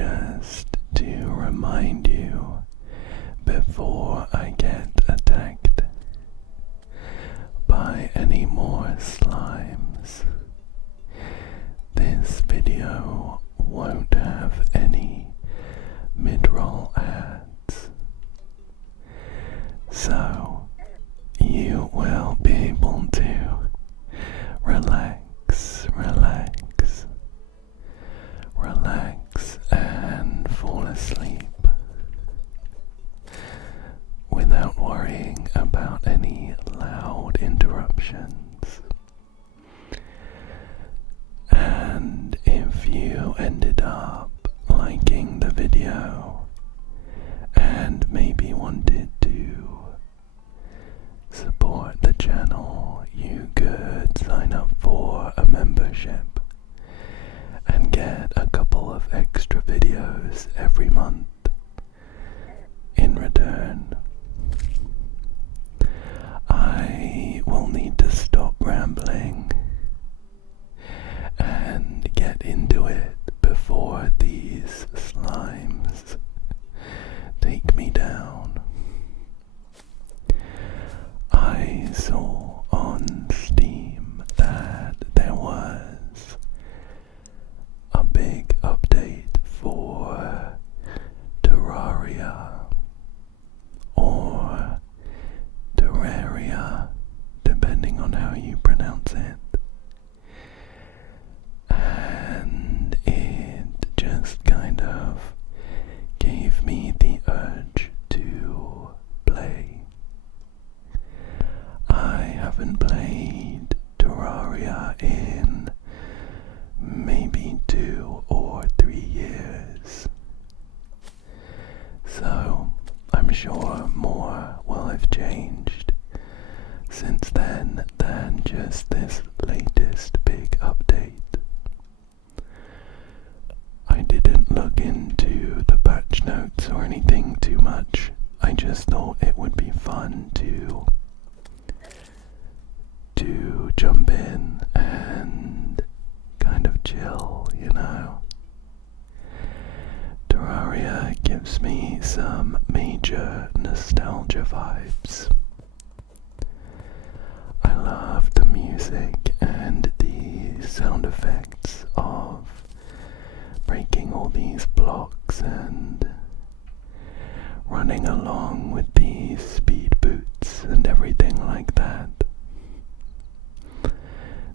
just to remind you before I get attacked by any more slimes, this video won't have any mid-roll ads, so you will be able to relax and fall asleep without worrying about any loud interruptions. And if you ended up liking the video and maybe wanted to support the channel, you could sign up for a membership and get a couple of extra videos every month in return. I will need to stop rambling and get into it before these slimes take me down. I saw on Steam that there was a big update for Terraria or Terraria, depending on how you pronounce it. And it just kind of gave me the urge to play. I haven't played Terraria in maybe 2 or 3 years, so I'm sure more will have changed since then than just this latest big update. I didn't look into the patch notes or anything too much. I just thought it would be fun to jump in and kind of chill, you know. Terraria gives me some major nostalgia vibes. I love the music and the sound effects of breaking all these blocks and running along with these speed boots and everything like that.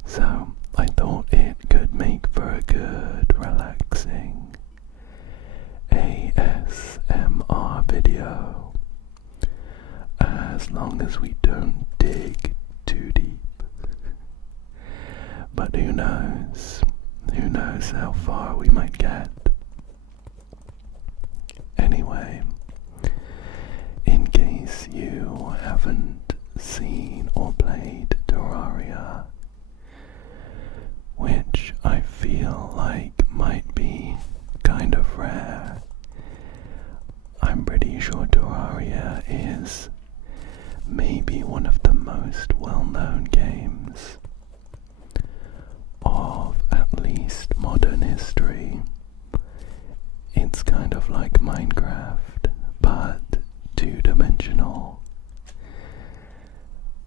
So I thought it could make for a good, relaxing ASMR video, as long as we don't dig too deep. But who knows how far we might get. Anyway, in case you haven't seen or played Terraria, which I feel like might be kind of rare, I'm pretty sure Terraria is maybe one of the most well-known games of at least modern history. It's kind of like Minecraft, but two-dimensional.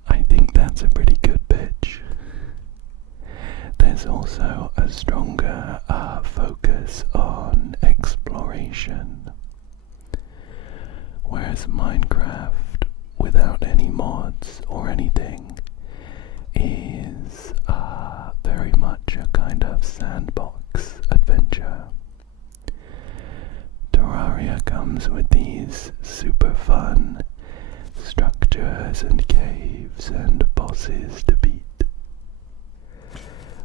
I think that's a pretty good pitch. There's also a stronger focus on exploration, whereas Minecraft, without any mods or anything, is very much a kind of sandbox adventure. Terraria comes with these super fun structures and caves and bosses to beat,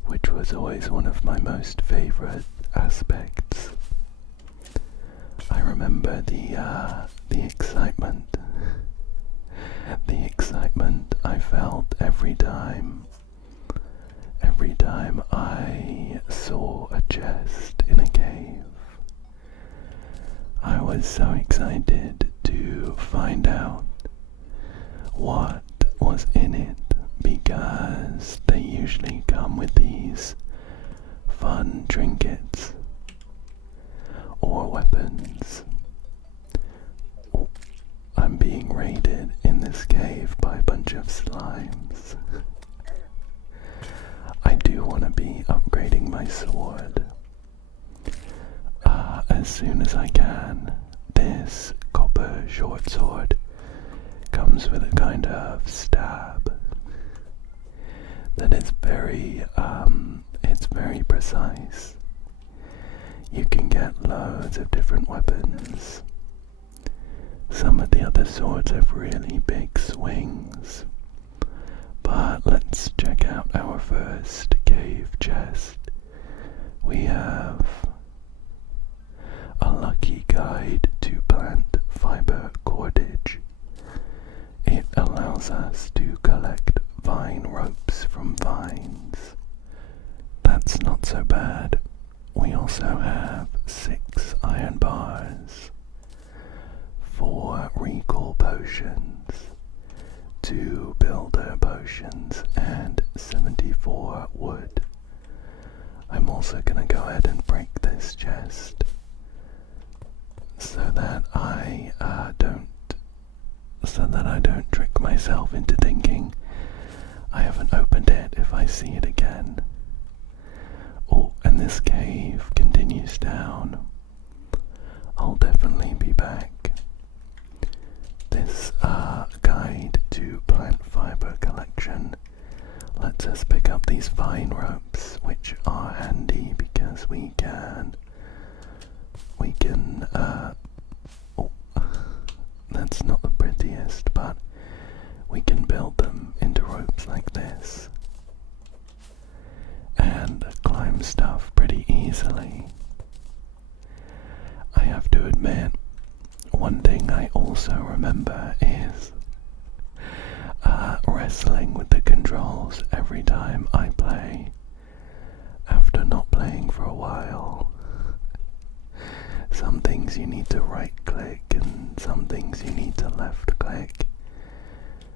which was always one of my most favorite aspects. I remember the excitement I felt every time I saw a chest in a cave. I was so excited to find out what was in it, because they usually come with these fun trinkets, or soon as I can. This copper short sword comes with a kind of stab that is it's very precise. You can get loads of different weapons. Some of the other swords have really big swings. But let's check out our first cave chest. We have a lucky guide to plant fiber cordage. It allows us to collect vine ropes from vines. That's not so bad. We also have 6 iron bars, 4 recall potions, 2 builder potions, and 74 wood. I'm also gonna go ahead and break this chest so that I don't trick myself into thinking I haven't opened it if I see it again. Oh, and this cave continues down. I'll definitely be back. This guide to plant fiber collection lets us pick up these vine ropes, which are handy because we can oh, that's not the prettiest, but we can build them into ropes like this and climb stuff pretty easily. I have to admit, one thing I also remember is wrestling with the controls every time I play after not playing for a while. Some things you need to right click and some things you need to left click,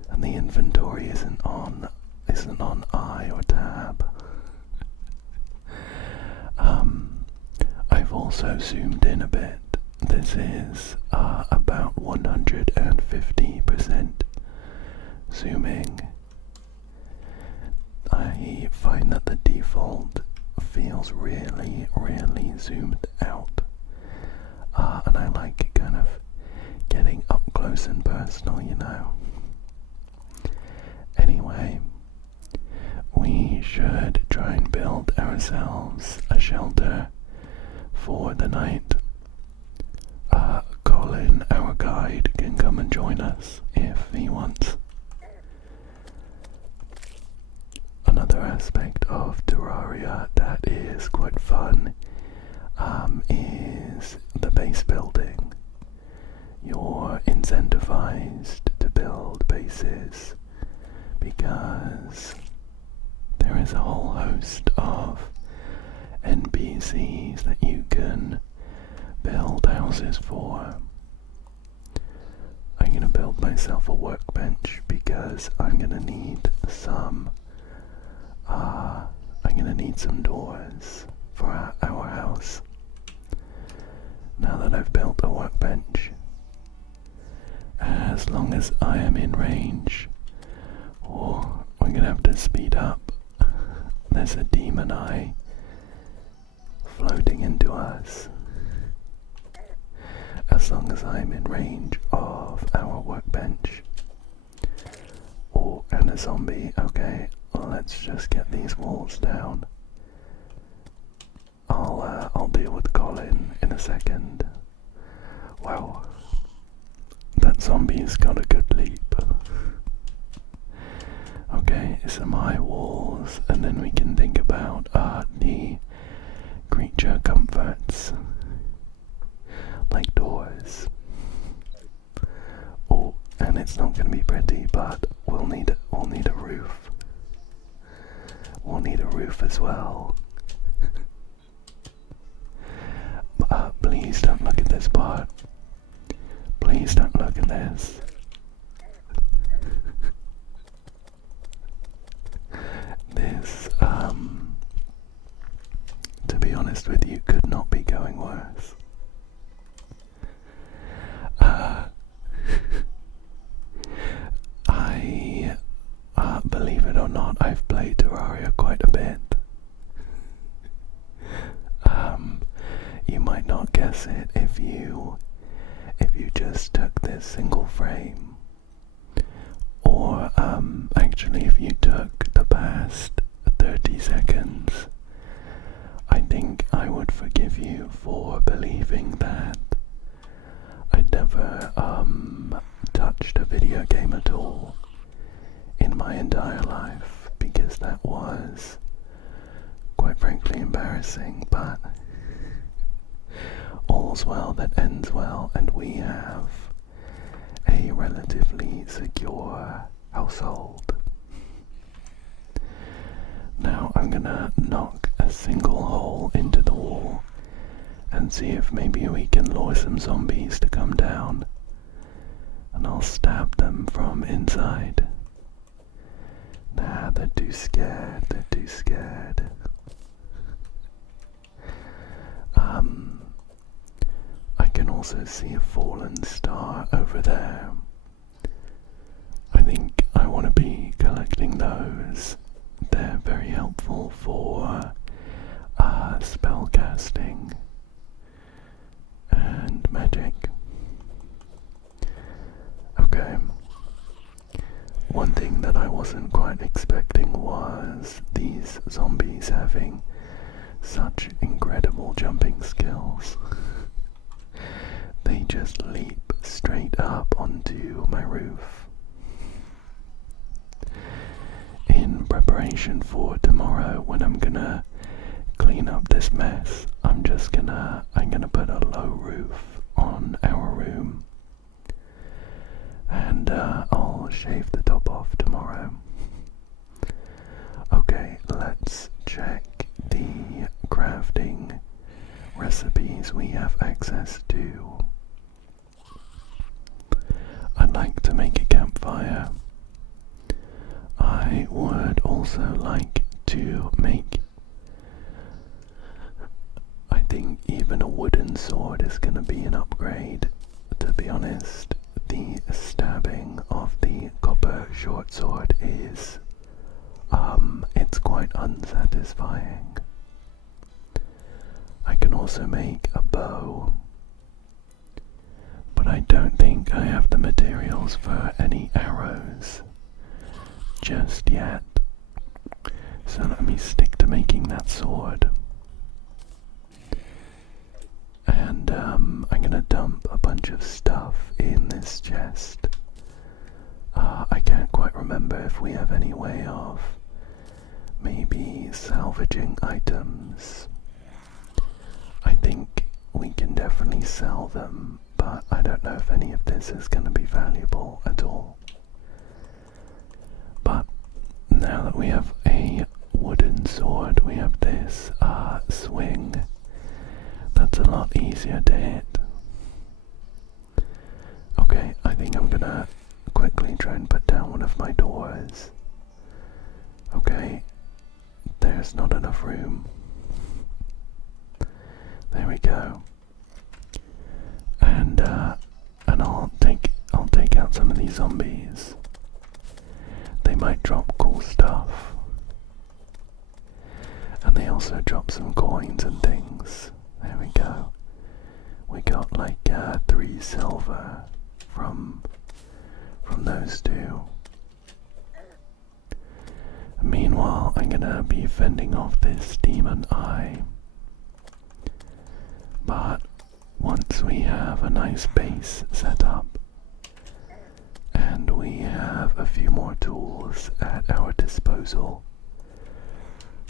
and the inventory isn't on I or tab. I've also zoomed in a bit. This is about 150% zooming. I find that the default feels really, really zoomed out. And I like kind of getting up close and personal, you know. Anyway, we should try and build ourselves a shelter for the night. Colin, our guide, can come and join us if he wants. Another aspect of Terraria that is quite fun is the base building. You're incentivized to build bases because there is a whole host of NPCs that you can build houses for. I'm gonna build myself a workbench because I'm gonna need some doors for our house. Now that I've built a workbench, as long as I am in range, or we're gonna have to speed up. There's a demon eye floating into us. As long as I'm in range of our workbench. Oh, and a zombie. Okay, well, let's just get these walls down. I'll deal with Colin in a second. Wow, that zombie's got a good leap. Okay, some high walls, and then we can think about the creature comforts, like doors. Oh, and it's not going to be pretty, but we'll need a roof. We'll need a roof as well. Please don't look at this part. Please don't look at this. This, to be honest with you, could not be going worse. Believe it or not, I've played Terraria quite a bit. You might not guess it if you just took this single frame, or actually if you took the past 30 seconds, I think I would forgive you for believing that I'd never touched a video game at all in my entire life, because that was quite frankly embarrassing. But all's well that ends well, and we have a relatively secure household. Now I'm gonna knock a single hole into the wall and see if maybe we can lure some zombies to come down, and I'll stab them from inside. Nah, they're too scared, I can also see a fallen star over there. I think I want to be collecting those. They're very helpful for spell casting and magic. Okay. One thing that I wasn't quite expecting was these zombies having such incredible jumping skills. They just leap straight up onto my roof. In preparation for tomorrow, when I'm gonna clean up this mess, I'm gonna put a low roof on our room, and I'll shave the top off tomorrow. Okay, let's check the crafting recipes we have access to. I'd like to make a campfire. I would also like to make, I think even a wooden sword is going to be an upgrade. To be honest, the stabbing of the copper short sword is, it's quite unsatisfying. I can also make a bow, but I don't think I have the materials for any arrows just yet. So let me stick to making that sword. And I'm gonna dump a bunch of stuff in this chest. I can't quite remember if we have any way of maybe salvaging items. I think we can definitely sell them, but I don't know if any of this is going to be valuable at all. But now that we have a wooden sword, we have this swing that's a lot easier to hit. Okay, I think I'm gonna quickly try and put down one of my doors. Okay, there's not enough room. There we go. And I'll take out some of these zombies. They might drop cool stuff. And they also drop some coins and things. There we go. We got like 3 silver from those two. Meanwhile, I'm gonna be fending off this demon eye. But once we have a nice base set up, and we have a few more tools at our disposal,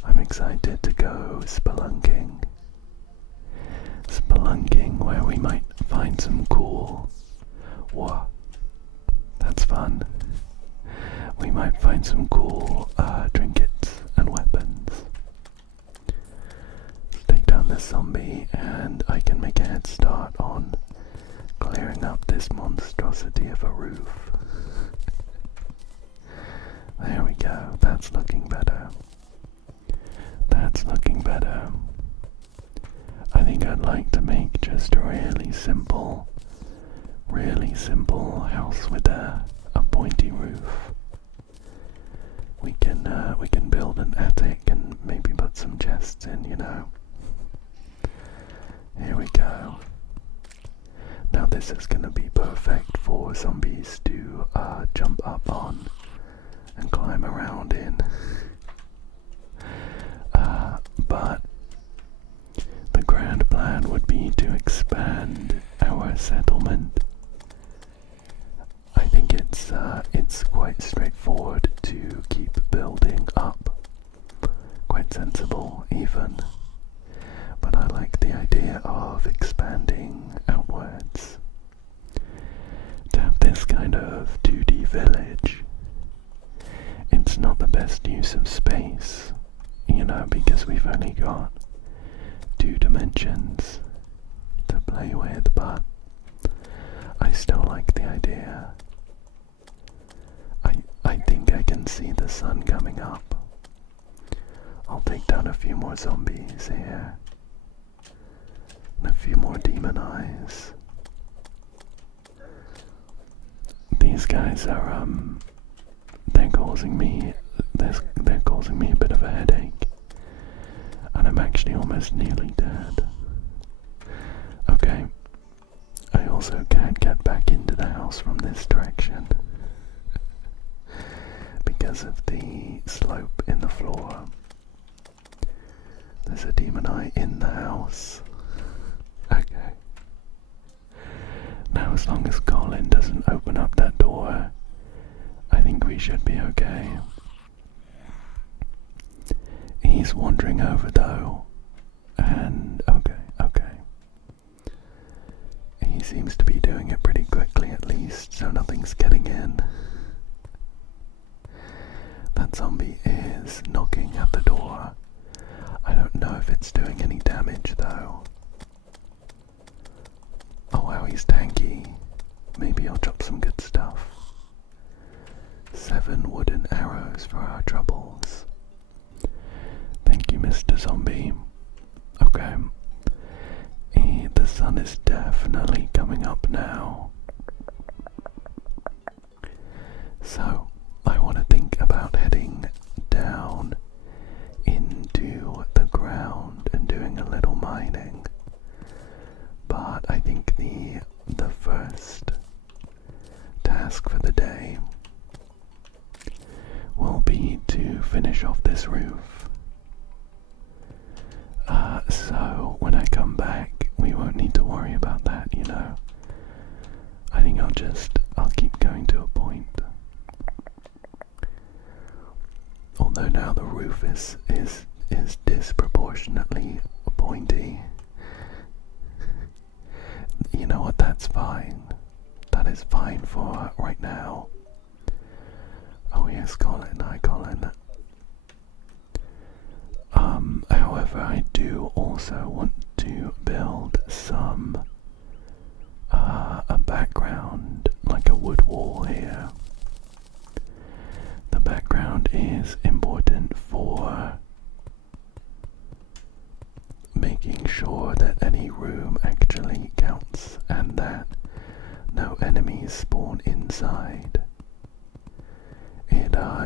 I'm excited to go spelunking. Spelunking, where we might find some cool... Whoa, that's fun. We might find some cool trinkets and weapons. Take down this zombie, and I can make a head start on clearing up this monstrosity of a roof. There we go, that's looking better. That's looking better. I think I'd like to make just a really simple house with a pointy roof. We can build an attic and maybe put some chests in, you know. Here we go. this is gonna be perfect for zombies to jump up on and climb around in. But the grand plan would be to expand our settlement. I think it's quite straightforward to keep building up, quite sensible even. But I like the idea of expanding outwards. To have this kind of 2D village, it's not the best use of space, you know, because we've only got 2 dimensions to play with, but I still like the idea. I think I can see the sun coming up. I'll take down a few more zombies here. And a few more demon eyes. These guys are, they're causing me a bit of a headache. And I'm actually almost nearly dead. Okay. I also can't get back into the house from this direction. Because of the slope in the floor. There's a demon eye in the house. Okay. Now as long as Colin doesn't open up that door, I think we should be okay. He's wandering over though, and okay. He seems to be doing it pretty quickly at least, so nothing's getting in. That zombie is knocking at the door. I don't know if it's doing any damage though. Oh wow, he's tanky. Maybe I'll drop some good stuff. 7 wooden arrows for our troubles. Thank you, Mr. Zombie. Okay. The sun is definitely coming up now. So, I want to think about heading down into the ground and doing a little mining. But I think the first task for the day will be to finish off this roof. So when I come back, we won't need to worry about that, you know. I think I'll keep going to a point. Although now the roof is disproportionately pointy. You know what, that's fine. That is fine for right now. Oh yes, Colin, hi Colin. However, I do also want to build some, a background, like a wood wall here. The background is important for making sure that any room actually counts and that no enemies spawn inside.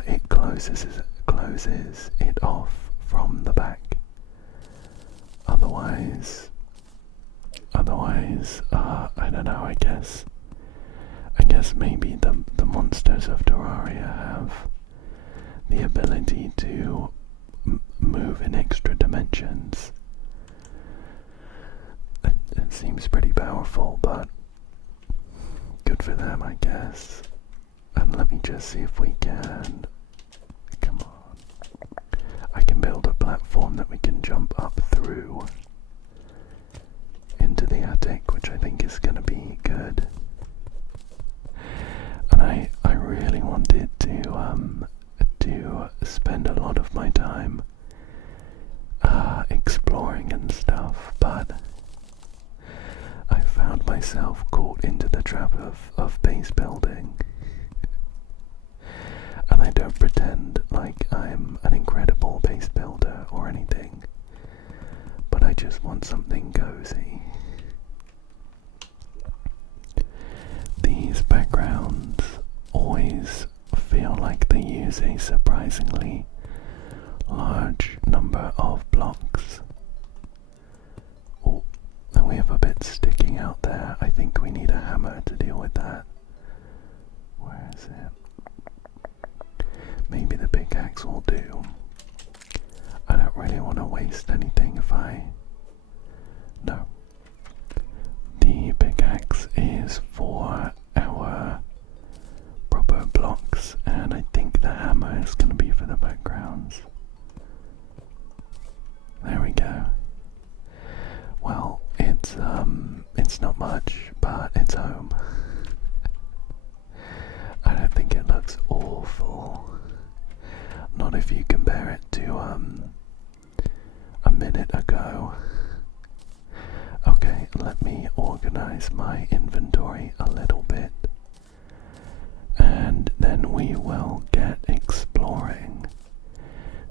It closes it off from the back. Otherwise, I don't know, I guess maybe the monsters of Terraria have the ability to move in extra dimensions. It seems pretty powerful, but good for them, I guess. And let me just see if we can... Come on. I can build a platform that we can jump up through into the attic, which I think is going to be good. And I really wanted to spend a lot of my time exploring and stuff, but I found myself caught into the trap of base building. And I don't pretend like I'm an incredible base builder or anything, but I just want something cozy. These backgrounds always feel like they use a surprisingly large number of blocks. Oh, and we have a bit sticking out there. I think we need a pickaxe will do. I don't really want to waste anything if I... No. The pickaxe is for our proper blocks, and I think the hammer is going to be for the backgrounds. There we go. Well, it's not much, but it's home. I don't think it looks awful. Not if you compare it to a minute ago. Okay, let me organize my inventory a little bit, and then we will get exploring.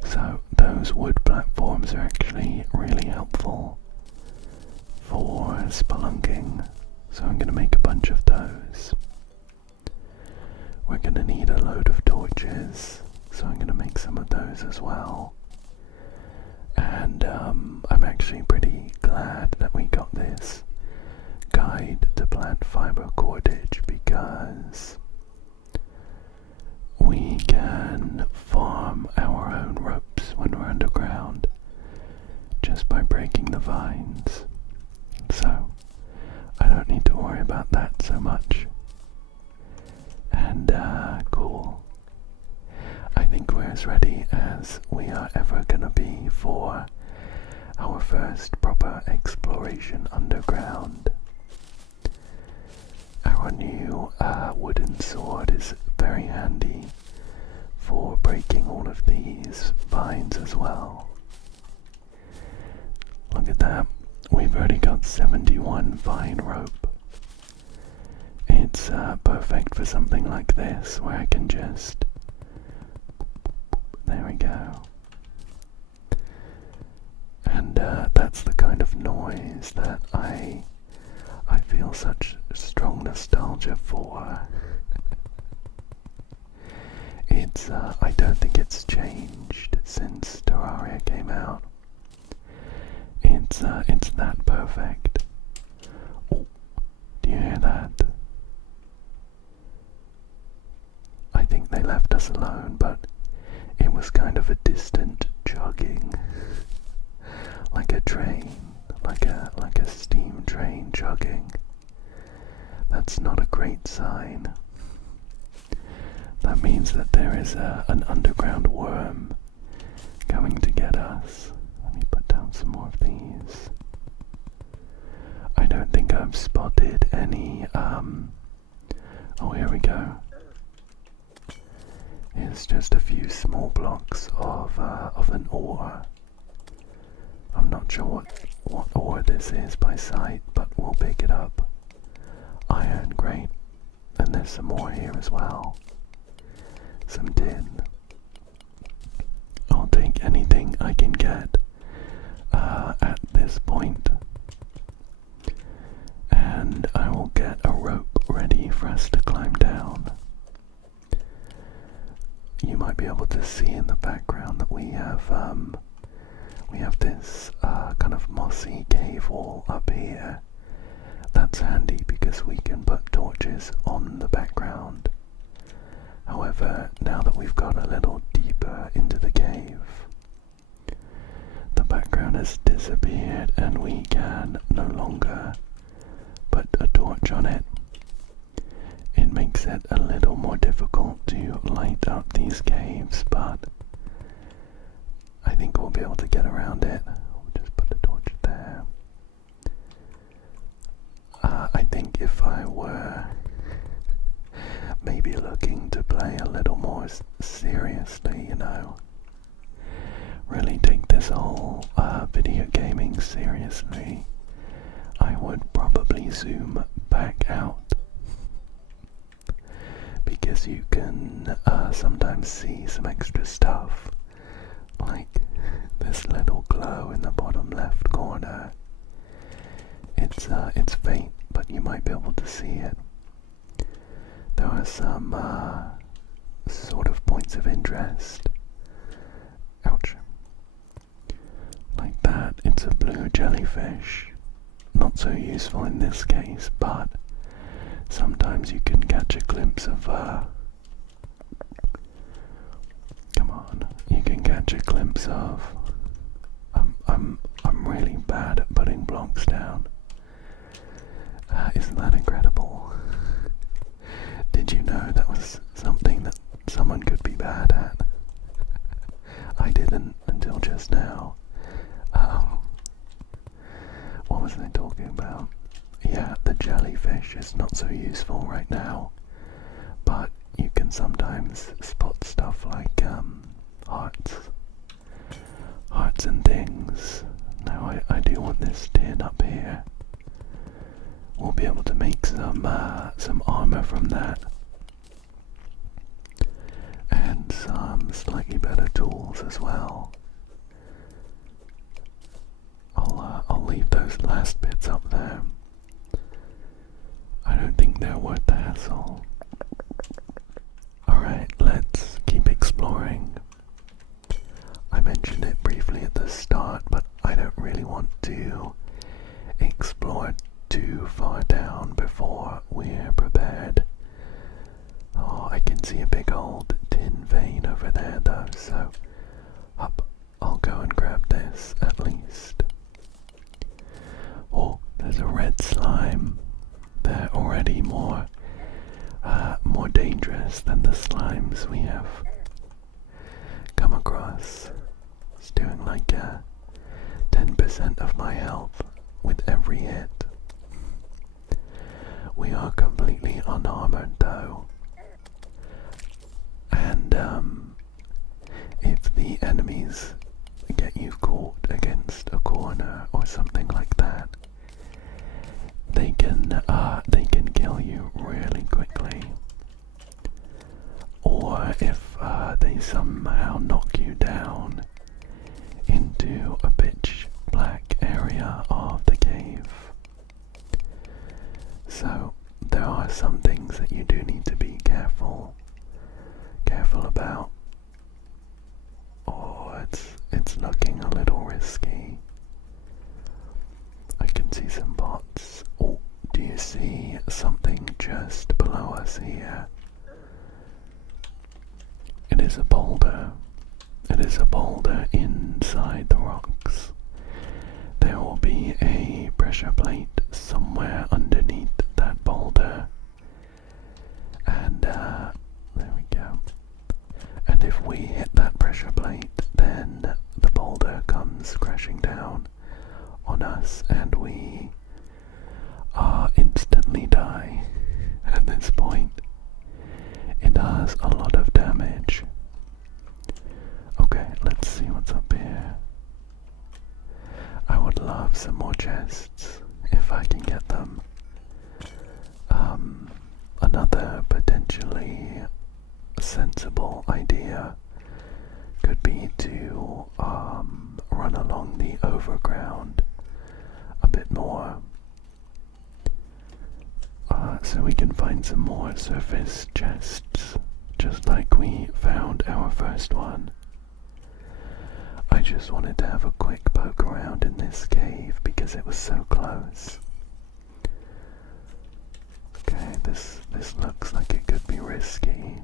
So those wood platforms are actually really helpful for spelunking, so I'm going to make a bunch of those. We're going to need a load of torches, so I'm going to make some of those as well. And I'm actually pretty glad that we got this guide to plant fiber cordage, because we can farm our own ropes when we're underground just by breaking the vines. So I don't need to worry about that so much. And cool. I think we're as ready as we are ever gonna be for our first proper exploration underground. Our new wooden sword is very handy for breaking all of these vines as well. Look at that, we've already got 71 vine rope. It's perfect for something like this, where I can just... There we go. And that's the kind of noise that I feel such strong nostalgia for. I don't think it's changed since Terraria came out. It's that perfect. Oh, do you hear that? I think they left us alone, but it was kind of a distant chugging. Like a train, like a steam train chugging. That's not a great sign. That means that there is an underground worm coming to get us. Let me put down some more of these. I don't think I've spotted any, oh, here we go. It's just a few small blocks of an ore. I'm not sure what ore this is by sight, but we'll pick it up. Iron, great. And there's some more here as well. Some tin. I'll take anything I can get at this point. And I will get a rope ready for us to climb down. You might be able to see in the background that we have this kind of mossy cave wall up here. That's handy because we can put torches on the background. However, now that we've got a little deeper into the cave, the background has disappeared and we can no longer put a torch on it. It makes it a little more difficult to light up these caves, but I think we'll be able to get around it. We'll just put the torch there. I think if I were maybe looking to play a little more seriously, you know, really take this whole video gaming seriously, I would probably zoom back out, because you can sometimes see some extra stuff, like this little glow in the bottom left corner. It's faint, but you might be able to see it. There are some sort of points of interest. Ouch. Like that, it's a blue jellyfish. Not so useful in this case, but sometimes you can catch a glimpse of come on, can catch a glimpse of. I'm really bad at putting blocks down. Isn't that incredible? Did you know that was something that someone could be bad at? I didn't until just now. What was I talking about? Yeah, the jellyfish is not so useful right now, but you can sometimes spot stuff like hearts and things. Now I do want this tin up here. We'll be able to make some armor from that, and some slightly better tools as well. I'll leave those last bits up there. I don't think they're worth the hassle. Alright, let's keep exploring. I mentioned it briefly at the start, but I don't really want to explore too far down before we're prepared. Oh, I can see a big old tin vein over there though, so up, I'll go and grab this at least. Oh, there's a red slime. They're already more dangerous than the slimes we have come across. It's doing like 10% of my health with every hit. We are completely unarmored though, and if the enemies get you caught against a corner or something like that, they can kill you really quickly. Or if they somehow knock you down into a pitch black area of the cave. So there are some things that you do need to be careful about. Oh, it's looking a little risky. I can see some bots. Oh, do you see something just below us here? It is a boulder. It is a boulder inside the rocks. There will be a pressure plate somewhere underneath that boulder. And there we go. And if we hit that pressure plate, then the boulder comes crashing down on us and we instantly die. At this point, it does a lot of damage. Okay, let's see what's up here. I would love some more chests if I can get them. Another potentially sensible idea could be to run along the overground a bit more, so we can find some more surface chests, just like we found our first one. I just wanted to have a quick poke around in this cave because it was so close. Okay, this looks like it could be risky.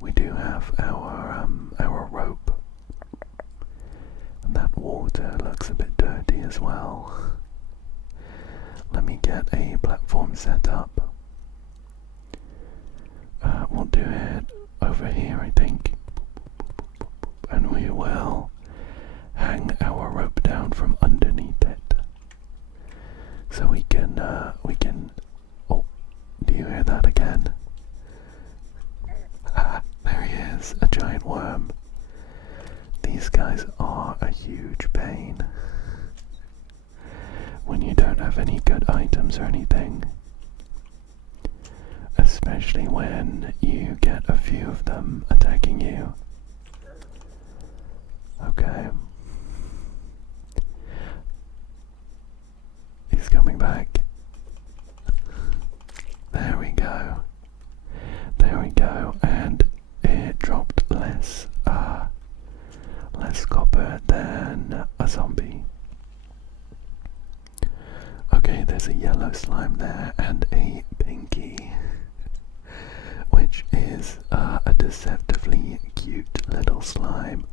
We do have our rope, and that water looks a bit dirty as well. Let me get a platform set up. We'll do it over here, I think, and we will hang our rope down from underneath it, so we can. Oh, do you hear that again? There he is, a giant worm. These guys are a huge pain when you don't have any good items or anything, especially when you get a few of them attacking you. Okay. He's coming back. There we go. There we go, and it dropped less copper than a zombie. Okay, there's a yellow slime there and a pinky, which is a deceptively cute little slime.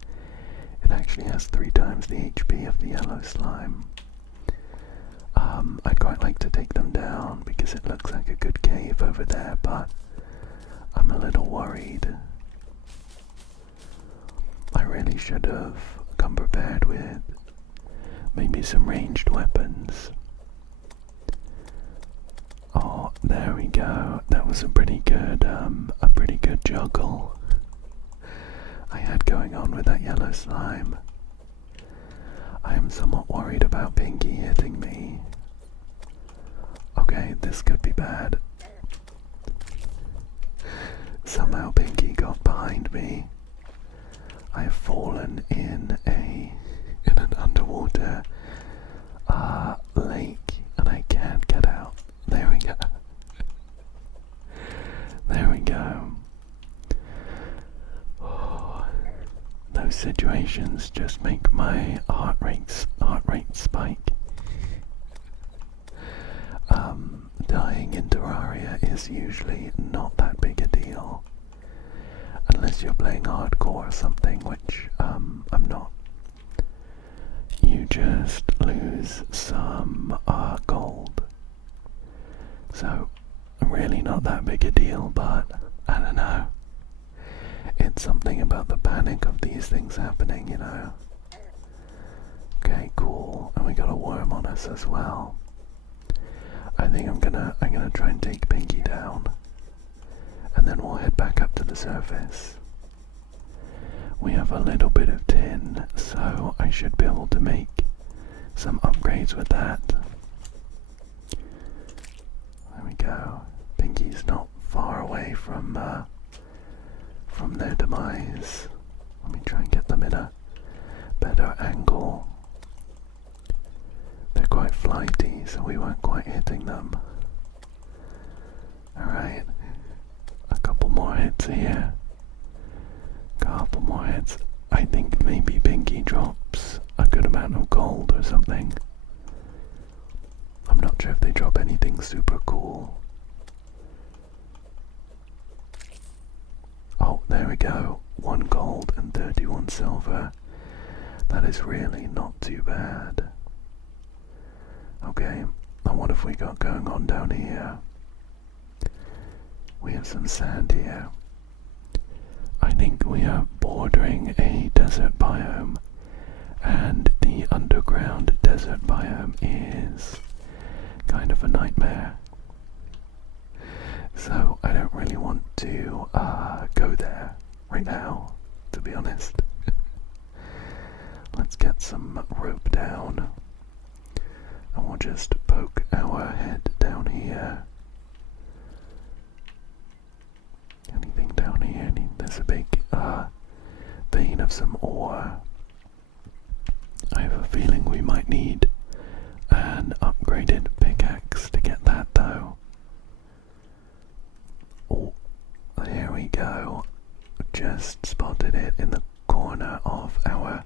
It actually has 3 times the HP of the yellow slime. I'd quite like to take them down because it looks like a good cave over there, but I'm a little worried. I really should have come prepared with maybe some ranged weapons. Oh, there we go. That was a pretty good juggle I had going on with that yellow slime. I am somewhat worried about Pinky hitting me. Okay, this could be bad. Somehow Pinky got behind me. I have fallen in an underwater lake and I can't get out. There we go. There we go. Oh, those situations just make my heart rate spike. Dying in Terraria is usually not that big a deal. Unless you're playing hardcore or something, which I'm not. You just lose some gold. So, really not that big a deal, but I don't know. It's something about the panic of these things happening, you know. Okay, cool. And we got a worm on us as well. I think I'm gonna try and take Pinky down. And then we'll head back up to the surface. We have a little bit of tin, so I should be able to make some upgrades with that. There we go. Pinky's not far away from their demise. Let me try and get them in a better angle. They're quite flighty, so we weren't quite hitting them. Alright. A couple more hits here. Couple more hits. I think maybe Pinky drops a good amount of gold or something. I'm not sure if they drop anything super cool. Oh, there we go. 1 gold and 31 silver. That is really not too bad. Okay, and what have we got going on down here? We have some sand here. I think we are bordering a desert biome, and the underground desert biome is kind of a nightmare. So I don't really want to go there right now, to be honest. Let's get some rope down, and we'll just poke our head down here. Anything down here? There's a big vein of some ore. I have a feeling we might need an upgraded pickaxe to get that though. Oh, there we go. Just spotted it in the corner of our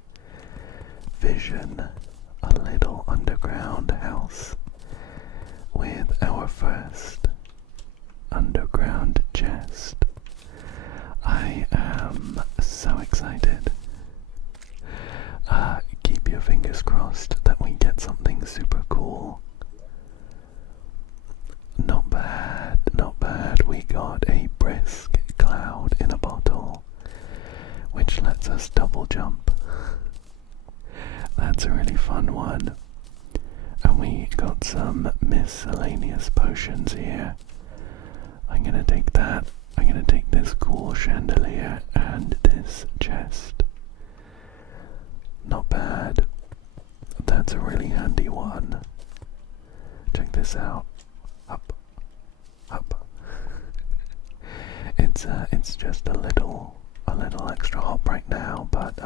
vision. A little underground house with our first underground chest. I am so excited. Keep your fingers crossed that we get something super cool. Not bad, not bad. We got a brisk cloud in a bottle, which lets us double jump. That's a really fun one. And we got some miscellaneous potions here. I'm gonna take that. I'm gonna take this cool chandelier and this chest. Not bad. That's a really handy one. Check this out. Up. Up. It's just a little extra hop right now, but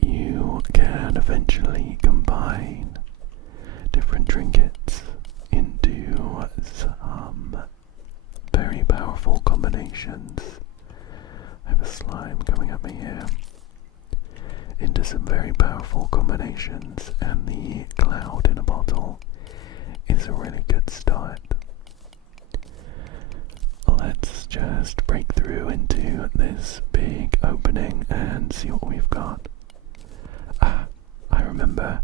you can eventually combine different trinkets into some very powerful combinations. I have a slime coming at me here. Into some very powerful combinations, and the cloud in a bottle is a really good start. Let's just break through into this big opening and see what we've got. Ah, I remember.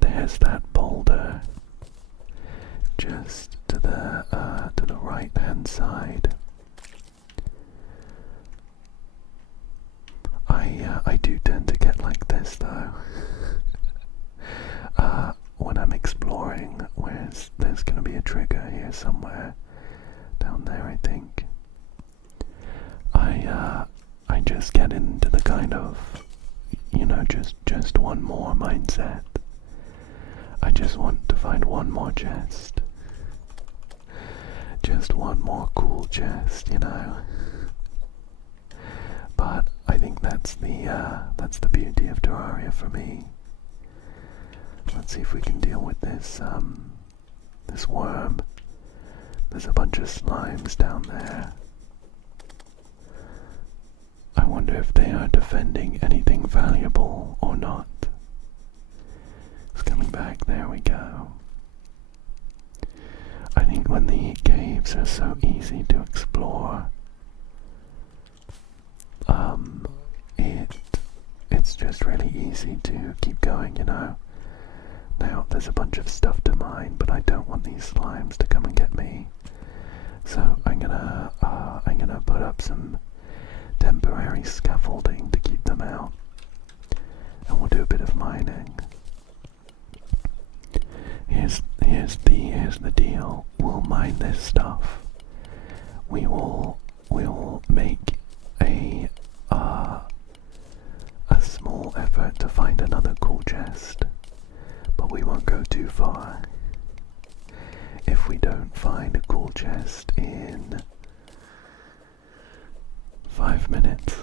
There's that boulder just to the right hand side. I do tend to get like this though. When I'm exploring, there's gonna be a trigger here somewhere. Down there, I think. I just get into the kind of, just one more mindset. I just want to find one more chest. Just one more cool chest, But I think that's the beauty of Terraria for me. Let's see if we can deal with this worm. There's a bunch of slimes down there. I wonder if they are defending anything valuable or not. It's coming back, there we go. I think when the caves are so easy to explore, it's just really easy to keep going, Now, there's a bunch of stuff to mine, but I don't want these slimes to come and get me. So I'm gonna put up some temporary scaffolding to keep them out, and we'll do a bit of mining. Here's the deal. We'll mine this stuff. We'll make a small effort to find another cool chest, but we won't go too far. If we don't find a cool chest in 5 minutes,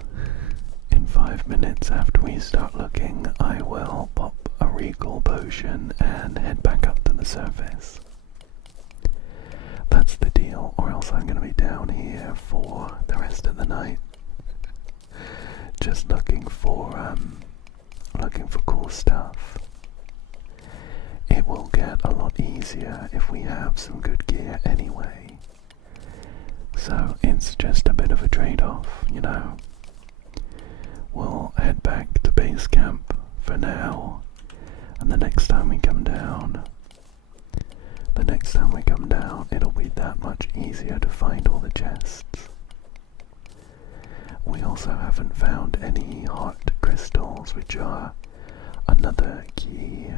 in 5 minutes after we start looking, I will pop a recall potion and head back up to the surface. That's the deal, or else I'm going to be down here for the rest of the night. Just looking for cool stuff. It will get a lot easier if we have some good gear anyway. So it's just a bit of a trade-off, We'll head back to base camp for now, and the next time we come down, it'll be that much easier to find all the chests. We also haven't found any heart crystals, which are another key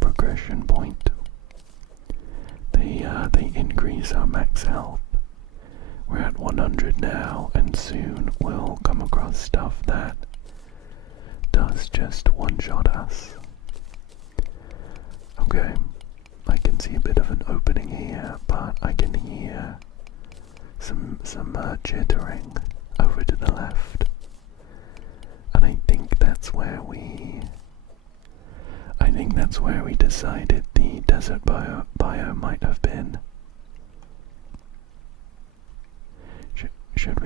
progression point. They increase our max health. We're at 100 now, and soon we'll come across stuff that does just one-shot us. Okay, I can see a bit of an opening here, but I can hear some jittering over to the left, and I think that's where we decided the desert bio might have been. Should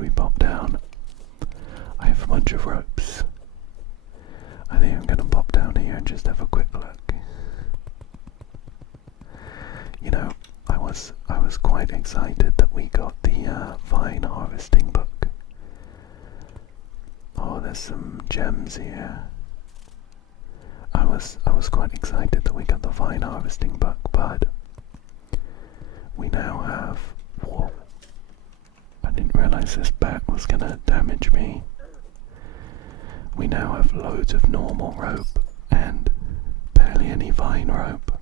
we pop down? I have a bunch of ropes. I think I'm gonna pop down here and just have a quick look. I was quite excited that we got the vine harvesting book. Oh, there's some gems here. I was quite excited that we got the vine harvesting book, but we now have. Whoa! I didn't realize this bat was gonna damage me. We now have loads of normal rope and barely any vine rope.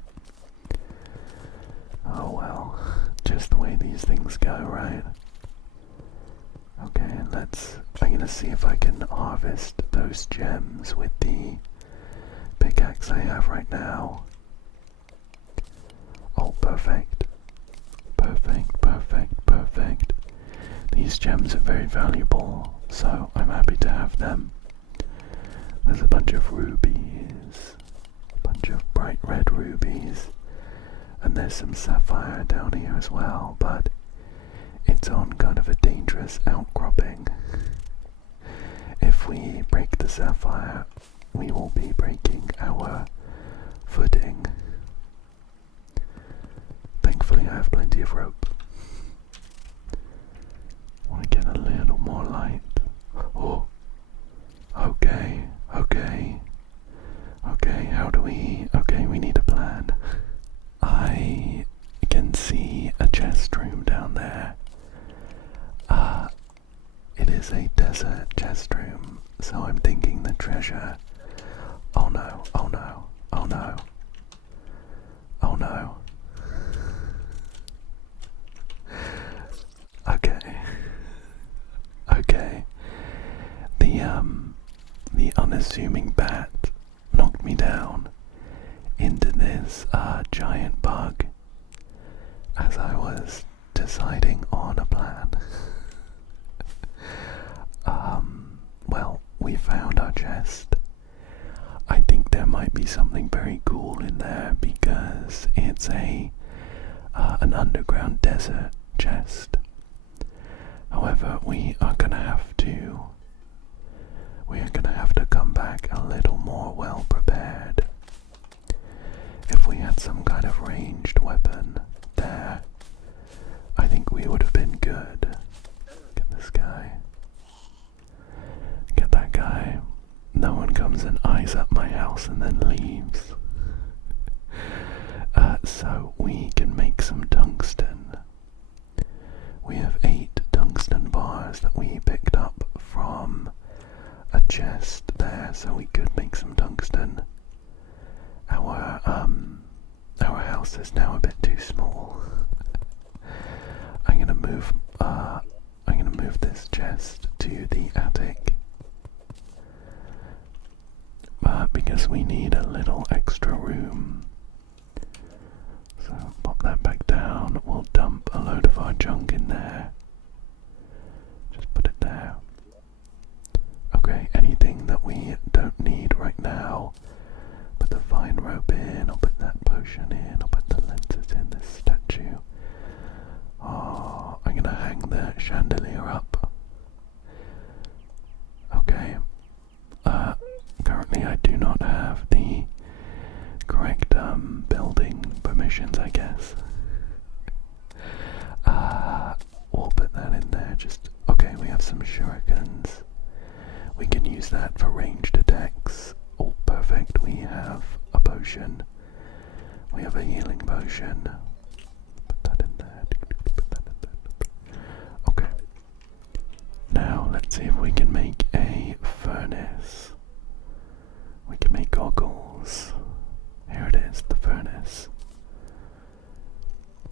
Oh well, just the way these things go, right? Okay, I'm gonna see if I can harvest those gems with the pickaxe I have right now. Oh, perfect. Perfect. These gems are very valuable, so I'm happy to have them. There's a bunch of rubies, a bunch of bright red rubies, and there's some sapphire down here as well, but it's on kind of a dangerous outcropping. If we break the sapphire, we will be breaking our footing. Thankfully I have plenty plenty of rope. Want to get a little more light. Oh, okay, okay, okay, how do we, okay, we need a plan. I can see a chest room down there. It is a desert chest room, so I'm thinking the treasure. Oh no, oh no, oh no, oh no. Okay. Okay. The unassuming bat knocked me down into this giant bug as I was deciding on a plan. Well, we found our chest. I think there might be something very cool in there because it's an underground desert chest. However, we are gonna have to come back a little more well prepared. If we had some kind of ranged weapon there, I think we would have been good. Get this guy. Get that guy. No one comes and eyes up my house and then leaves. So we can make some tungsten. We have 8 tungsten bars that we picked up from a chest there, so we could make some tungsten. Our house is now a bit too small. I'm gonna move this chest to the attic. Because we need a little extra room. So pop that back down. We'll dump a load of our junk in there. Just put it there. Okay, anything that we don't need right now. Put the vine rope in, I'll put that potion in, I'll put the lenses in this statue. Oh, I'm gonna hang the chandelier up. Okay. Currently I do not have the correct building permissions, I guess. We'll put that in there. Okay, we have some shurikens. We can use that for ranged attacks. Oh, perfect. We have a potion. We have a healing potion. Put that in there. Put that in there. Okay. Now let's see if we can make a furnace. We can make goggles. Here it is, the furnace.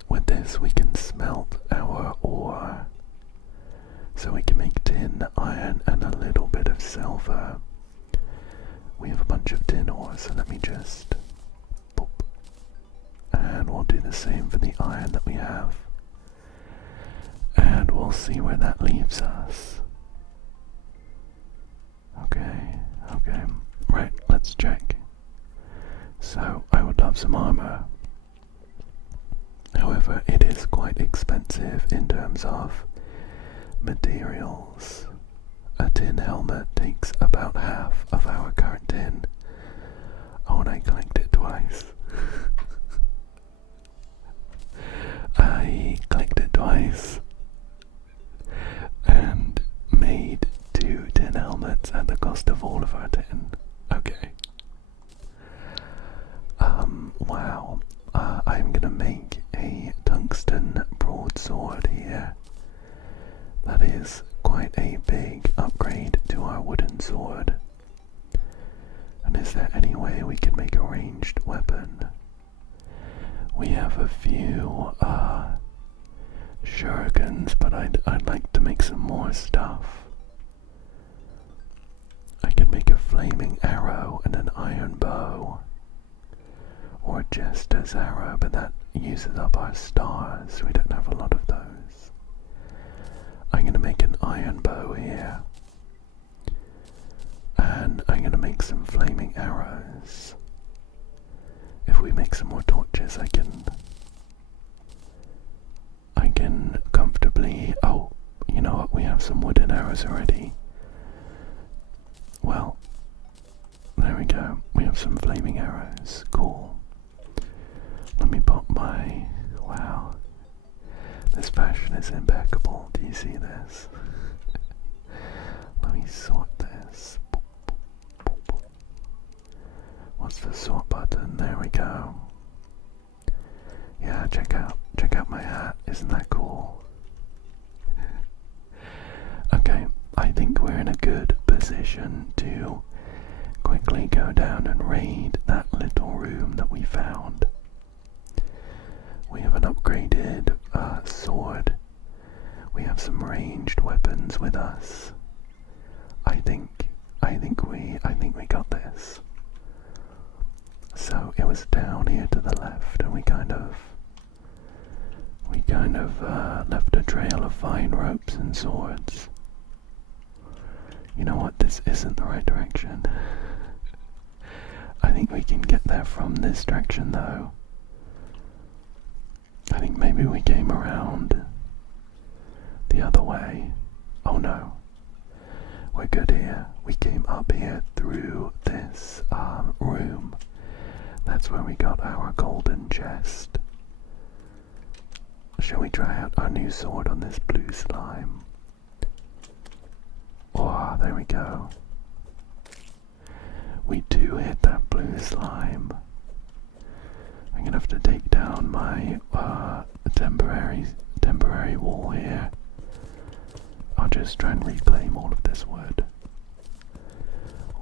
With this we can smelt our ore. So we can make tin, iron, and a little bit of silver. We have a bunch of tin ore, so let me just boop. And we'll do the same for the iron that we have. And we'll see where that leaves us. Okay, okay. Right, let's check. So, I would love some armor. However, it is quite expensive in terms of materials. A tin helmet takes about half of our current tin. Oh, and I clicked it twice. I clicked it twice and made 2 tin helmets at the cost of all of our tin. Okay. Wow. I'm gonna make a tungsten broadsword here. That is quite a big upgrade to our wooden sword. And is there any way we can make a ranged weapon? We have a few shurikens, but I'd like to make some more stuff. I could make a flaming arrow and an iron bow. Or a jester's arrow, but that uses up our stars. We don't have a lot of those. I'm gonna make an iron bow here. And I'm gonna make some flaming arrows. If we make some more torches, I can comfortably... Oh, you know what? We have some wooden arrows already. Well, there we go. We have some flaming arrows. Cool. Let me pop my... Wow. is impeccable. Do you see this? Let me sort this. What's the sort button? There we go. Yeah, check out my hat. Isn't that cool? Okay, I think we're in a good position to quickly go down and raid that little room that we found. We have an upgraded sword. We have some ranged weapons with us. I think we got this. So it was down here to the left, and we kind of left a trail of vine ropes and swords. You know what? This isn't the right direction. I think we can get there from this direction, though. I think maybe we came around the other way. Oh no. We're good here. We came up here through this room. That's where we got our golden chest. Shall we try out our new sword on this blue slime? Oh, there we go. We do hit that blue slime. I'm gonna have to take down my temporary wall here. I'll just try and reclaim all of this wood.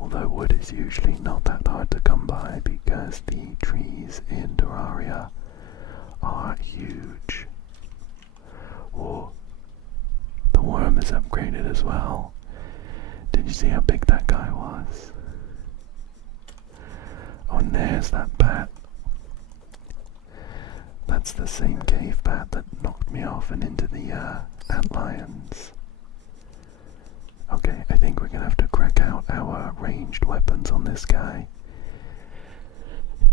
Although wood is usually not that hard to come by because the trees in Terraria are huge. Oh, the worm is upgraded as well. Did you see how big that guy was? Oh, and there's that bat. That's the same cave bat that knocked me off and into the antlions. Okay, I think we're gonna have to crack out our ranged weapons on this guy.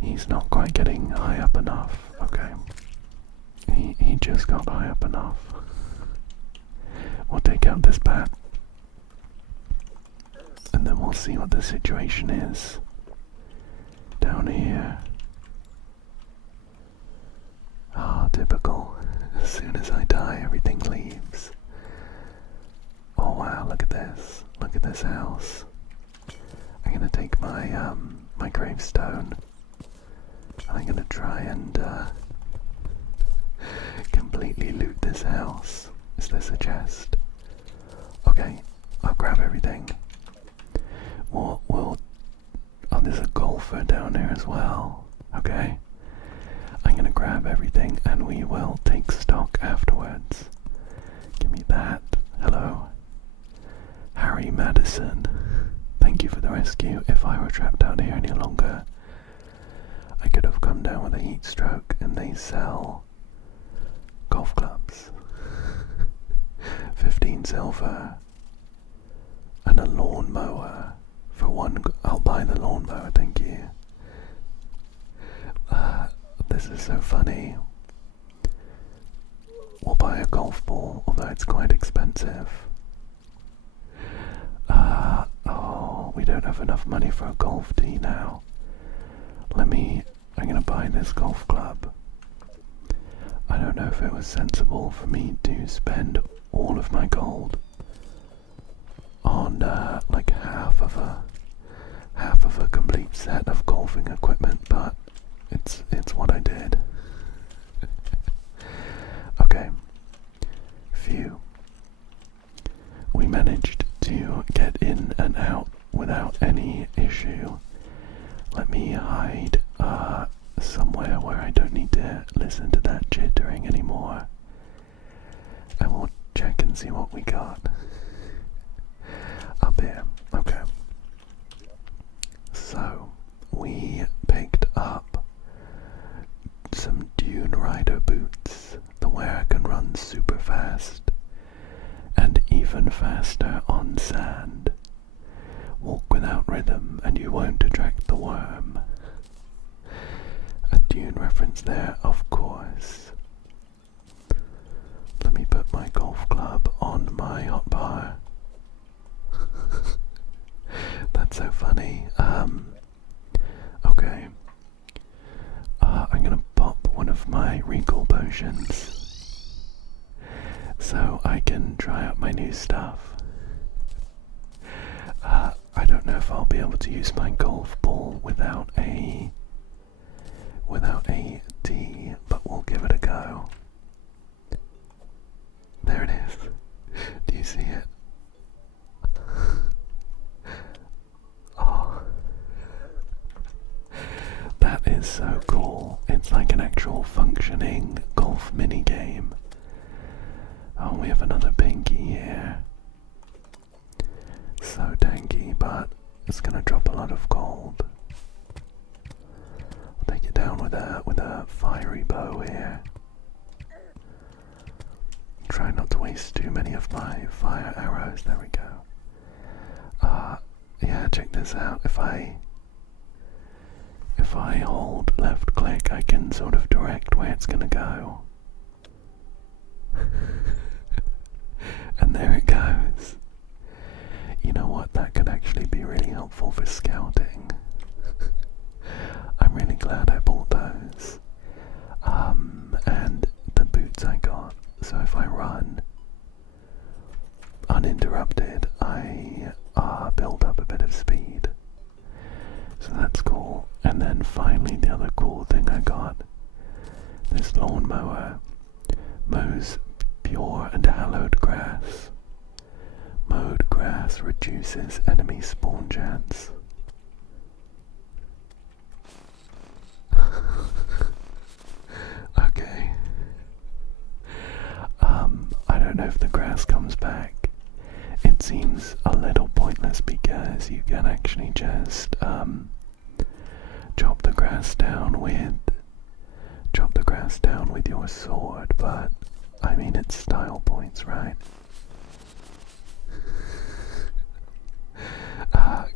He's not quite getting high up enough. Okay. He just got high up enough. We'll take out this bat. And then we'll see what the situation is down here. Ah, typical. As soon as I die, everything leaves. Oh wow, look at this. Look at this house. I'm gonna take my my gravestone. And I'm gonna try and completely loot this house. Is this a chest? Okay, I'll grab everything. Oh, there's a golfer down there as well. Okay. I'm gonna grab everything and we will take stock afterwards. Give me that. Hello. Harry Madison. Thank you for the rescue. If I were trapped out here any longer, I could have come down with a heat stroke, and they sell golf clubs. 15 silver and a lawnmower for one. I'll buy the lawnmower, thank you. This is so funny. We'll buy a golf ball, although it's quite expensive. Oh, we don't have enough money for a golf tee now. I'm gonna buy this golf club. I don't know if it was sensible for me to spend all of my gold on like half of a complete set of golfing equipment, but it's what I did. Okay. Phew. We managed to get in and out without any issue. Let me hide somewhere where I don't need to listen to that chittering anymore. And we'll check and see what we got. Up here. Okay. So, we picked up some Dune Rider boots. The wearer can run super fast and even faster on sand. Walk without rhythm and you won't attract the worm. A Dune reference there, of course. Let me put my golf club on my hotbar. That's so funny. Okay. I'm gonna pop one of my recall potions. so I can try out my new stuff. I don't know if I'll be able to use my golf ball without a tee, but we'll give it a go. There it is. Do you see it? Oh, that is so cool. It's like an actual functioning golf mini game. Oh, we have another pinky here. So tanky, but it's gonna drop a lot of gold. I'll take it down with a fiery bow here. Try not to waste too many of my fire arrows. There we go. Yeah, check this out. If I hold left click, I can sort of direct where it's gonna go. And there it goes. You know what? That could actually be really helpful for scouting. I'm really glad I bought those. And the boots I got. So if I run uninterrupted, I build up a bit of speed. So that's cool. And then finally the other cool thing I got, this lawnmower mows pure and hallowed grass. Mowed grass reduces enemy spawn chance. Okay. I don't know if the grass comes back. It seems a little pointless because you can actually just chop the grass down with your sword, but I mean it's style points, right?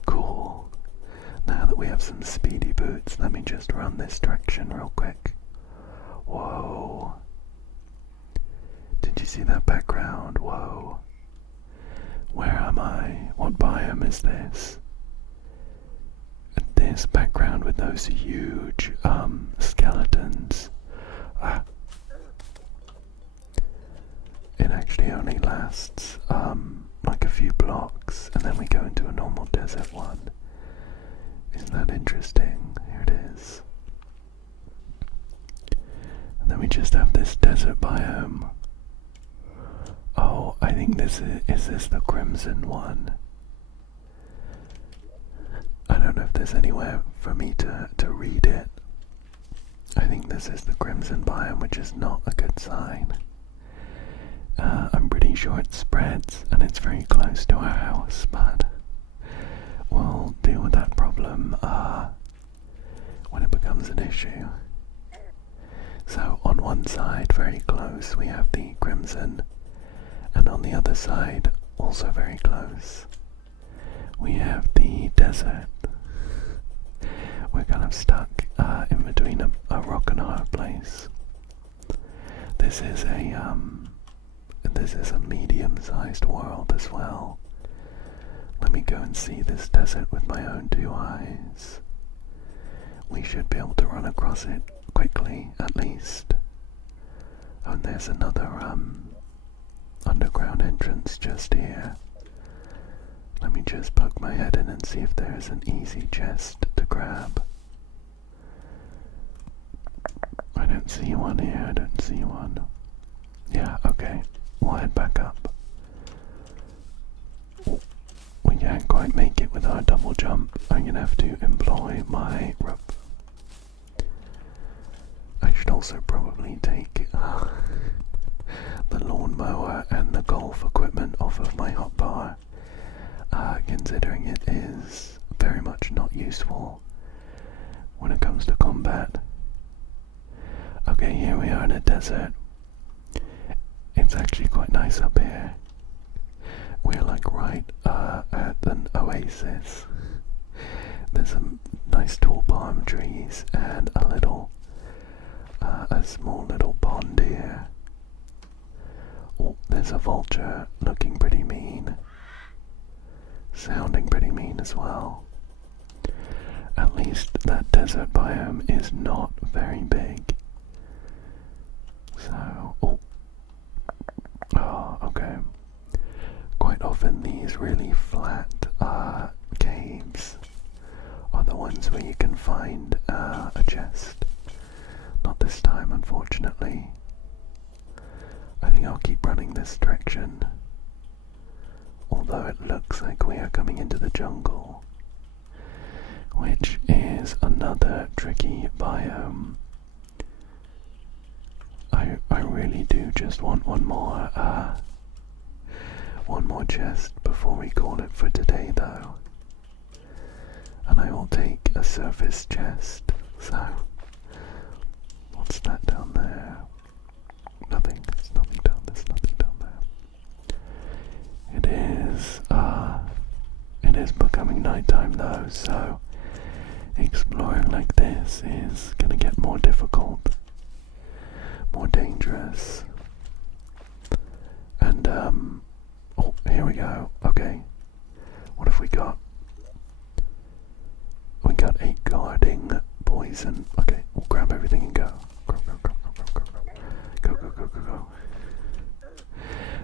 Cool. Now that we have some speedy boots, let me just run this direction real quick. Whoa. Did you see that background? Whoa. Where am I? What biome is this? This background with those huge skeletons. It actually only lasts like a few blocks, and then we go into a normal desert one. Isn't that interesting? Here it is. And then we just have this desert biome. Oh, I think this is this the crimson one? I don't know if there's anywhere for me to read it. I think this is the crimson biome, which is not a good sign. I'm pretty sure it spreads and it's very close to our house, but we'll deal with that problem when it becomes an issue. So on one side, very close, we have the crimson, and on the other side, also very close, we have the desert. We're kind of stuck in between a rock and a hard place. This is a medium-sized world as well. Let me go and see this desert with my own two eyes. We should be able to run across it quickly, at least. Oh, and there's another underground entrance just here. Let me just poke my head in and see if there's an easy chest to grab. I don't see one here, I don't see one. Yeah, okay, we'll head back up. We can't quite make it with our double jump. I'm gonna have to employ my rope. I should also probably take the lawnmower and the golf equipment off of my hotbar, considering it is very much not useful when it comes to combat. Okay, here we are in a desert. It's actually quite nice up here. We're like right at an oasis. There's some nice tall palm trees and a small little pond here. Oh, there's a vulture looking pretty mean. Sounding pretty mean as well. At least that desert biome is not very big. So, oh, find a chest. Not this time, unfortunately. I think I'll keep running this direction. Although it looks like we are coming into the jungle, which is another tricky biome. I really do just want one more chest before we call it for today, though. And I will take a surface chest. So, what's that down there? Nothing. There's nothing down. There's nothing down there. It is becoming nighttime though, so exploring like this is gonna get more difficult, more dangerous. And oh, here we go. Okay, what have we got? We got a guarding poison. Okay, we'll grab everything and go. Go.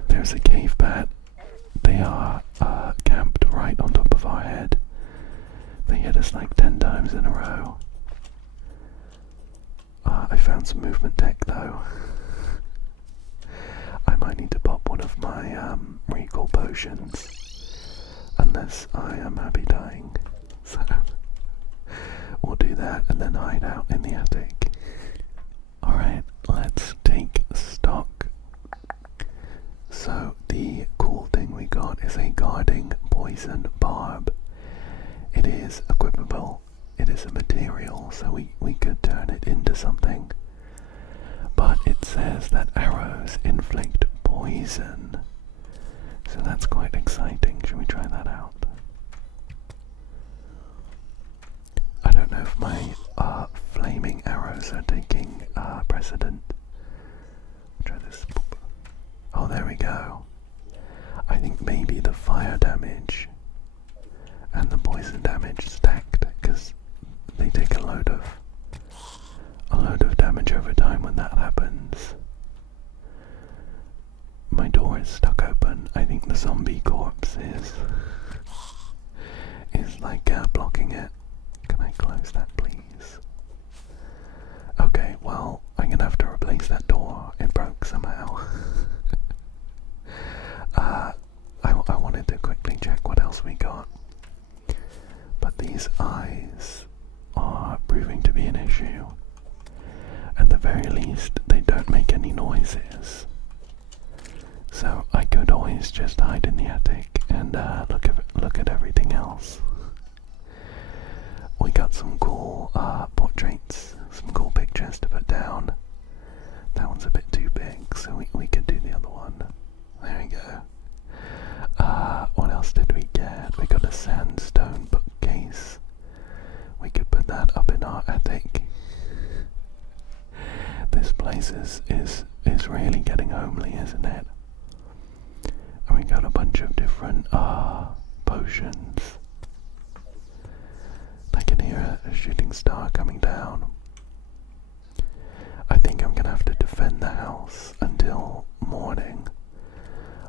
There's a cave bat. They are camped right on top of our head. They hit us like 10 times in a row. I found some movement tech though. I might need to pop one of my recall potions, unless I am happy dying. So we'll do that and then hide out in the attic. Alright, let's take stock. So the cool thing we got is a guarding poison barb. It is equipable. It is a material, so we could turn it into something. But it says that arrows inflict poison. So that's quite exciting. Should we try that out? I don't know if my flaming arrows are taking precedent. Try this. Oh, there we go. I think maybe the fire damage and the poison damage stacked, because they take a load of damage over time when that happens. My door is stuck open. I think the zombie corpse is like blocking it. Can I close that, please? Okay, well, I'm gonna have to replace that door. It broke somehow. I wanted to quickly check what else we got. But these eyes are proving to be an issue. At the very least, they don't make any noises. So I could always just hide in the attic and look at everything else. We got some cool portraits, some cool pictures to put down. That one's a bit too big, so we could do the other one. There we go. What else did we get? We got a sandstone bookcase. We could put that up in our attic. This place is really getting homely, isn't it? And we got a bunch of different potions. I can hear a shooting star coming down. I think I'm gonna have to defend the house until morning.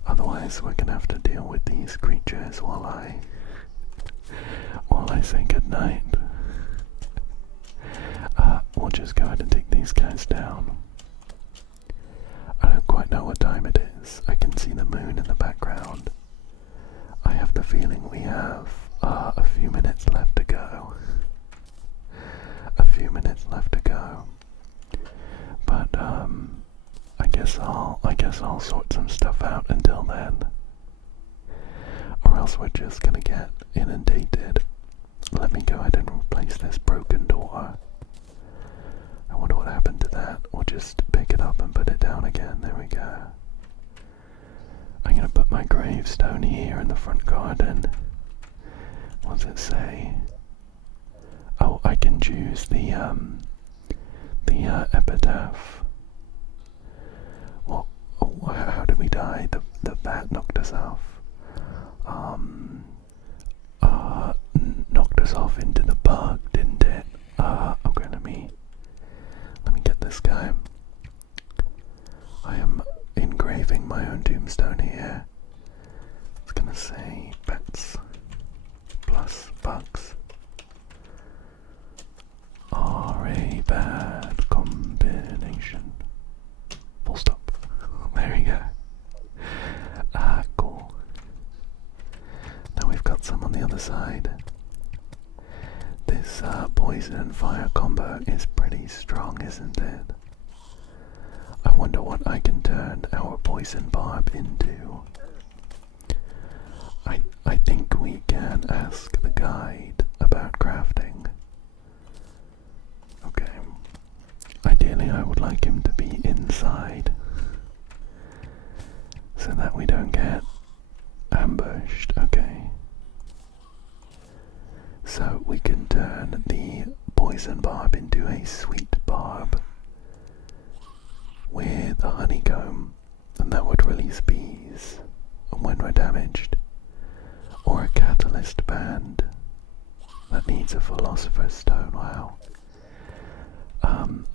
Otherwise we're gonna have to deal with these creatures while I say goodnight. We'll just go ahead and take these guys down. I don't quite know what time it is. I can see the moon in the background. I have the feeling we have a few minutes left to go. A few minutes left to go. But I guess I'll sort some stuff out until then. Or else we're just gonna get inundated. Let me go ahead and replace this broken door. I wonder what happened to that. We'll just pick it up and put it down again. There we go. I'm gonna put my gravestone here in the front garden. What does it say? Oh, I can choose the epitaph. Well, how did we die? The bat knocked us off. Knocked us off into the bug, didn't it? Okay, let me get this guy. I am engraving my own tombstone here. It's gonna say bats plus bugs. are a bad combination. Full stop. There you go. Cool. Now we've got some on the other side. This poison and fire combo is pretty strong, isn't it? I wonder what I can turn our poison barb into. I think we can ask the guide about crafting. Okay. Ideally I would like him to be inside, so that we don't get ambushed. Okay. So we can turn the poison barb into a sweet barb with a honeycomb, and that would release bees when we're damaged, or a catalyst band that needs a philosopher's stone. Wow.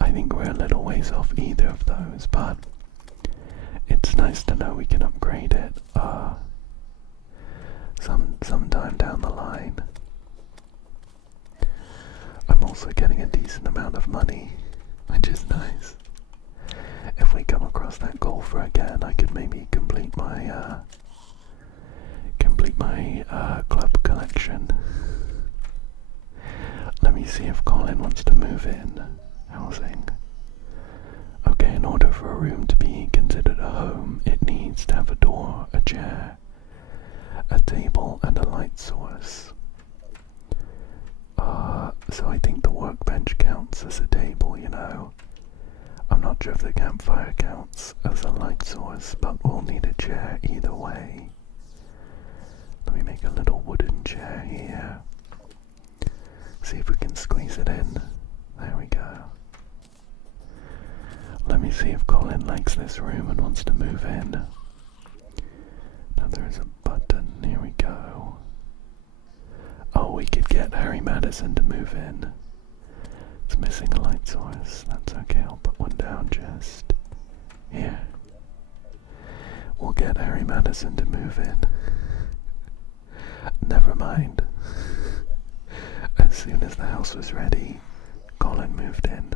I think we're a little ways off either of those, but it's nice to know we can upgrade it sometime down the line. I'm also getting a decent amount of money, which is nice. If we come across that golfer again, I could maybe complete my club collection. Let me see if Colin wants to move in. Housing. Okay, in order for a room to be considered a home, it needs to have a door, a chair, a table, and a light source. So I think the workbench counts as a table, you know. I'm not sure if the campfire counts as a light source, but we'll need a chair either way. Let me make a little wooden chair here. See if we can squeeze it in. There we go. Let me see if Colin likes this room and wants to move in. Now there is a button. Here we go. Oh, we could get Harry Madison to move in. It's missing a light source. That's okay, I'll put one down just here. We'll get Harry Madison to move in. Never mind. As soon as the house was ready, Colin moved in.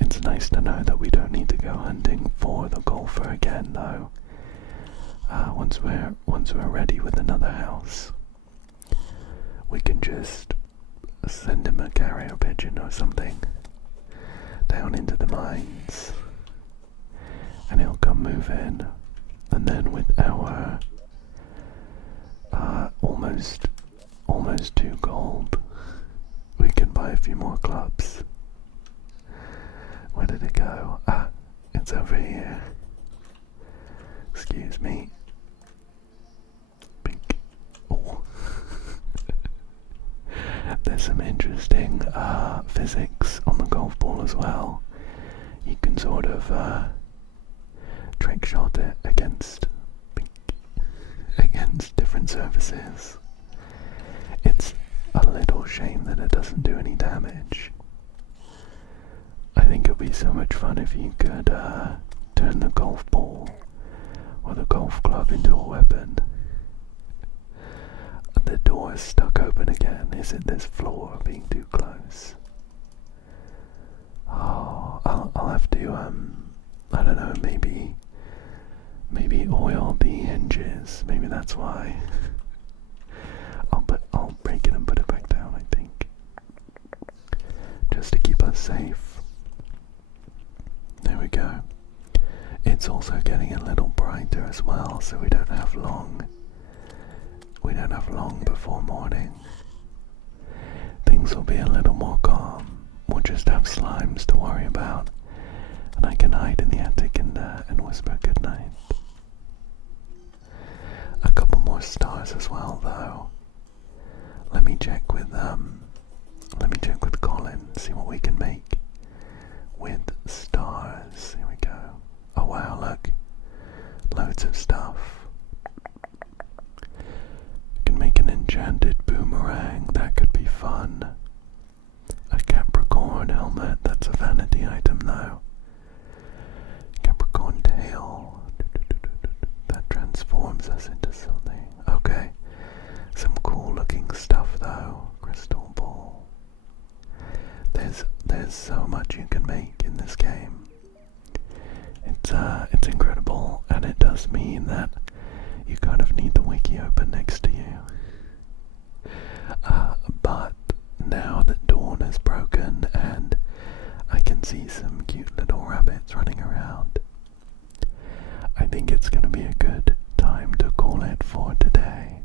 It's nice to know that we don't need to go hunting for the golfer again, though. Once we're ready with another house, we can just send him a carrier pigeon or something down into the mines, and he'll come move in. And then with our almost 2 gold, we can buy a few more clubs. Where did it go? Ah, it's over here. Excuse me. Pink. Oh. There's some interesting physics on the golf ball as well. You can sort of trick shot it against different surfaces. It's a little shame that it doesn't do any damage. I think it would be so much fun if you could turn the golf ball or the golf club into a weapon. The door is stuck open again. Is it this floor being too close? Oh, I'll have to, I don't know, maybe oil the hinges. Maybe that's why. I'll break it and put it back down, I think. Just to keep us safe. There we go. It's also getting a little brighter as well, so we don't have long before morning. Things will be a little more calm. We'll just have slimes to worry about, and I can hide in the attic and whisper goodnight. A couple more stars as well, though. Let me check with Colin, see what we can make with stars. Here we go. Oh wow, look. Loads of stuff. I can make an enchanted boomerang, that could be fun. A Capricorn helmet, that's a vanity item though. Capricorn tail. That transforms us into something. Okay. Some cool looking stuff though. Crystal ball. There's so much you can make in this game. It's incredible, and it does mean that you kind of need the wiki open next to you. But now that dawn is broken and I can see some cute little rabbits running around, I think it's going to be a good time to call it for today.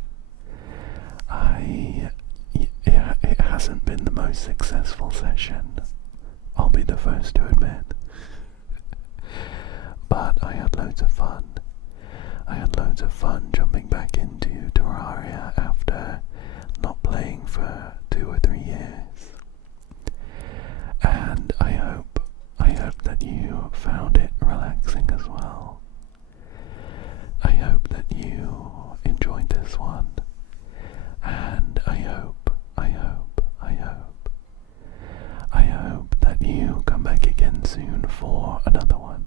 It hasn't been the most successful session, I'll be the first to admit. But I had loads of fun. I had loads of fun jumping back into Terraria after not playing for 2 or 3 years. And I hope that you found it relaxing as well. I hope that you enjoyed this one. And I hope that you come back again soon for another one.